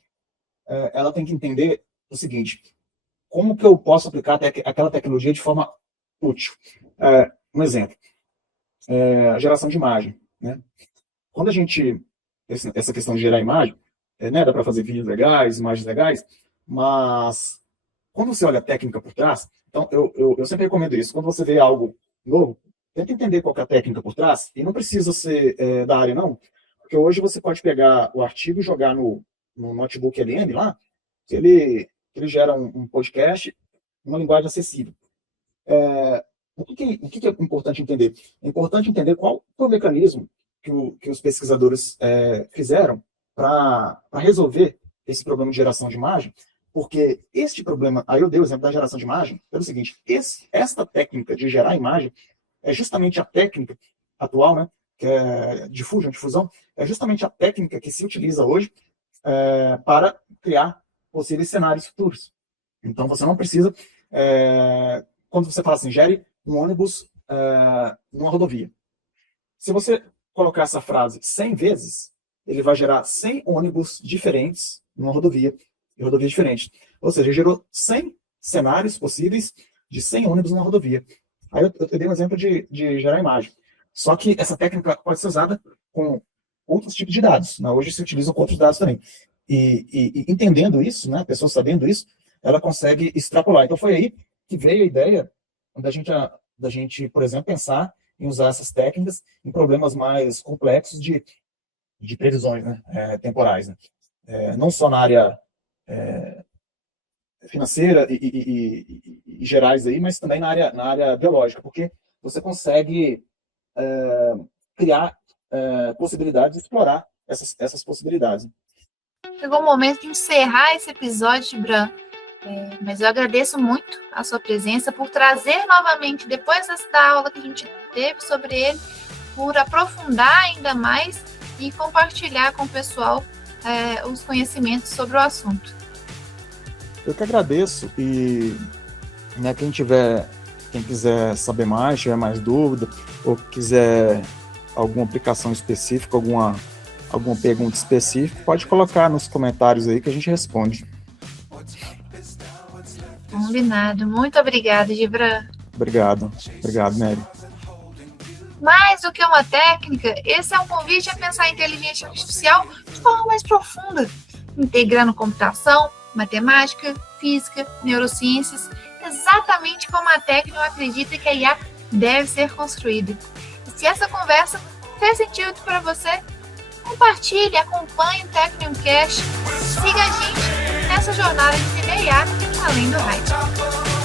ela tem que entender o seguinte: como que eu posso aplicar aquela tecnologia de forma útil? Um exemplo, a geração de imagem, né? Quando a gente, essa questão de gerar imagem, né, dá para fazer vídeos legais, imagens legais, mas quando você olha a técnica por trás, então eu sempre recomendo isso. Quando você vê algo novo, tenta entender qual que é a técnica por trás, e não precisa ser da área, não, porque hoje você pode pegar o artigo e jogar no notebook LM lá, ele gera um podcast, uma linguagem acessível. O que é importante entender? É importante entender qual foi o mecanismo que os pesquisadores fizeram para resolver esse problema de geração de imagem, porque este problema, aí eu dei o exemplo da geração de imagem, pelo seguinte: esta técnica de gerar imagem é justamente a técnica atual, né, que é difusão, é justamente a técnica que se utiliza hoje para criar possíveis cenários futuros. Então você não precisa, quando você fala assim, gere um ônibus numa rodovia. Se você colocar essa frase 100 vezes, ele vai gerar 100 ônibus diferentes numa rodovia, e rodovias diferentes. Ou seja, gerou 100 cenários possíveis de 100 ônibus numa rodovia. Aí eu dei um exemplo de gerar imagem. Só que essa técnica pode ser usada com outros tipos de dados, né? Hoje se utilizam com outros dados também. E entendendo isso, né, a pessoa sabendo isso, ela consegue extrapolar. Então foi aí que veio a ideia da gente, por exemplo, pensar em usar essas técnicas em problemas mais complexos de previsões, né, temporais, né? Não só na área financeira e gerais aí, mas também na área biológica, porque você consegue criar possibilidades, explorar essas possibilidades. Chegou o momento de encerrar esse episódio, Bran, mas eu agradeço muito a sua presença, por trazer novamente, depois da aula que a gente teve sobre ele, por aprofundar ainda mais e compartilhar com o pessoal os conhecimentos sobre o assunto. Eu que agradeço, e né, quem quiser saber mais, tiver mais dúvida, ou quiser alguma aplicação específica, alguma pergunta específica, pode colocar nos comentários aí que a gente responde. Combinado. Muito obrigada, Gibran. Obrigado, Mary. Mais do que uma técnica, esse é um convite a pensar a inteligência artificial de forma mais profunda, integrando computação, matemática, física, neurociências, exatamente como a Tecno acredita que a IA deve ser construída. E se essa conversa fez sentido para você, compartilhe, acompanhe o TecnoCast, siga a gente nessa jornada de entender IA além do hype.